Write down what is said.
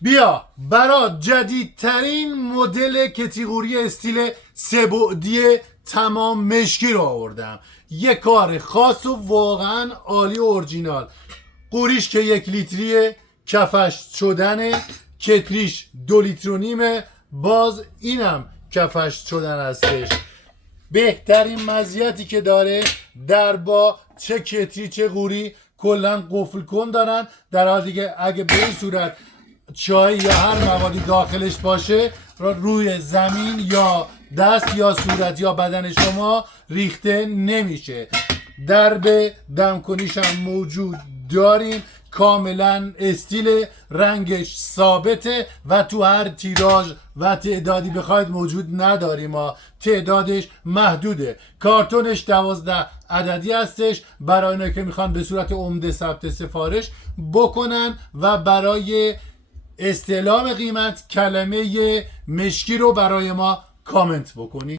بیا برات جدیدترین مدل کتیگوری استیل سه‌بعدی تمام مشکی رو آوردم. یه کار خاص و واقعا عالی و اورجینال. قوریش که 1 لیتریه، کفش شدنه، کتریش 2 لیتر و نیمه، باز اینم کفش شدن هستش. بهترین مزیتی که داره در با چه کتری چه قوری کلا قفل کن دارن، در حالی که اگه به این صورت چای یا هر موادی داخلش باشه روی زمین یا دست یا صورت یا بدن شما ریخته نمیشه. درب دمکنیش هم موجود داریم، کاملا استیل، رنگش ثابته و تو هر تیراژ و تعدادی بخواید موجود نداریم، ما تعدادش محدوده. کارتونش 12 عددی هستش برای اینه که میخوان به صورت عمده ثبت سفارش بکنن و برای استعلام قیمت کلمه مشکی رو برای ما کامنت بکنید.